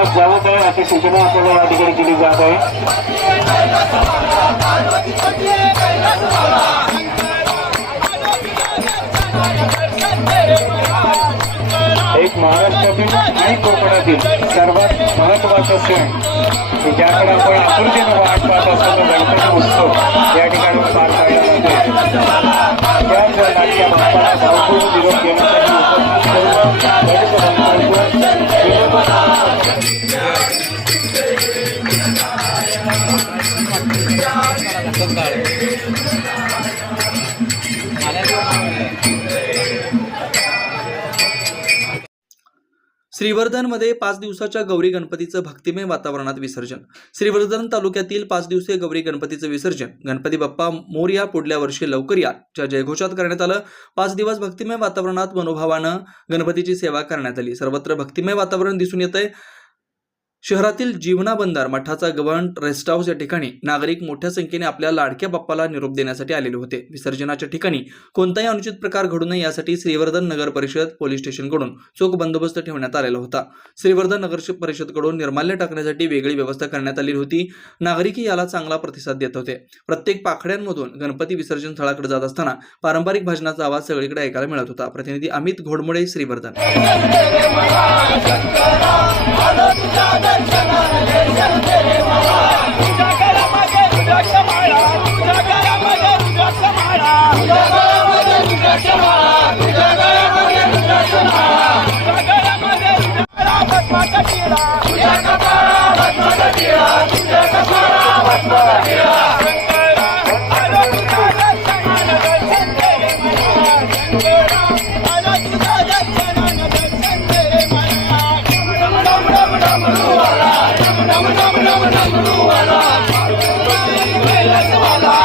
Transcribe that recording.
वाहनात जावं आहे अशी सूचना आपल्याला या ठिकाणी केली जात आहे. एक महाराष्ट्रातील आणि कोकणातील सर्वात महत्त्वाचा सण की ज्याकडे आपण आपुलकीनं वाट पाहत असतो गणपती उत्सव या ठिकाणी पार पाडला जातो. त्याच लाटक्या बाप्पाला भावपूर्ण निरोप देण्यासाठी श्रीवर्धनमध्ये पाच दिवसाच्या गौरी गणपतीचं भक्तिमय वातावरणात विसर्जन. श्रीवर्धन तालुक्यातील पाच दिवसीय गौरी गणपतीचं विसर्जन. गणपती बाप्पा मोर्या पुढल्या वर्षी लवकर या. च्या जयघोषात करण्यात आलं पाच दिवस भक्तिमय वातावरणात मनोभावानं गणपतीची सेवा करण्यात आली. सर्वत्र भक्तिमय वातावरण दिसून येतंय. शहरातील जीवना बंदार मठाचा गव्हर्न रेस्ट हाऊस या ठिकाणी नागरिक मोठ्या संख्येने आपल्या लाडक्या बाप्पाला निरोप देण्यासाठी आलेले होते. विसर्जनाच्या ठिकाणी कोणताही अनुचित प्रकार घडू नये यासाठी श्रीवर्धन नगर परिषद पोलीस स्टेशनकडून चोख बंदोबस्त ठेवण्यात आलेला होता. श्रीवर्धन नगर परिषदकडून निर्माल्य टाकण्यासाठी वेगळी व्यवस्था करण्यात आली होती. नागरिकही याला चांगला प्रतिसाद देत होते. प्रत्येक पाखड्यांमधून गणपती विसर्जन स्थळाकडे जात असताना पारंपरिक भजनाचा आवाज सगळीकडे ऐकायला मिळत होता. प्रतिनिधी Amit घोडमोडे Shrivardhan. Come on! Vai,